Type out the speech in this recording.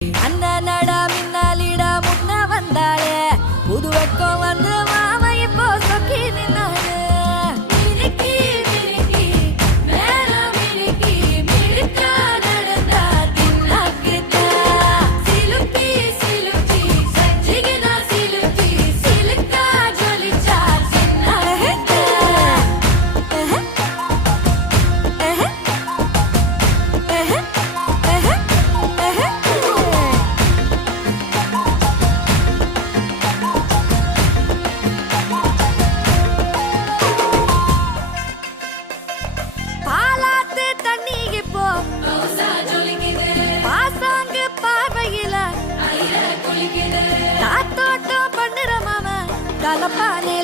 அண்ணனடா மின்னாலிடா முன்ன வந்தாளே புது வெக்கம் வந்து மாமா இப்போ சொக்கி நின்னாரு காத்தோட்டம் பண்ணுற மாமா கலப்பானே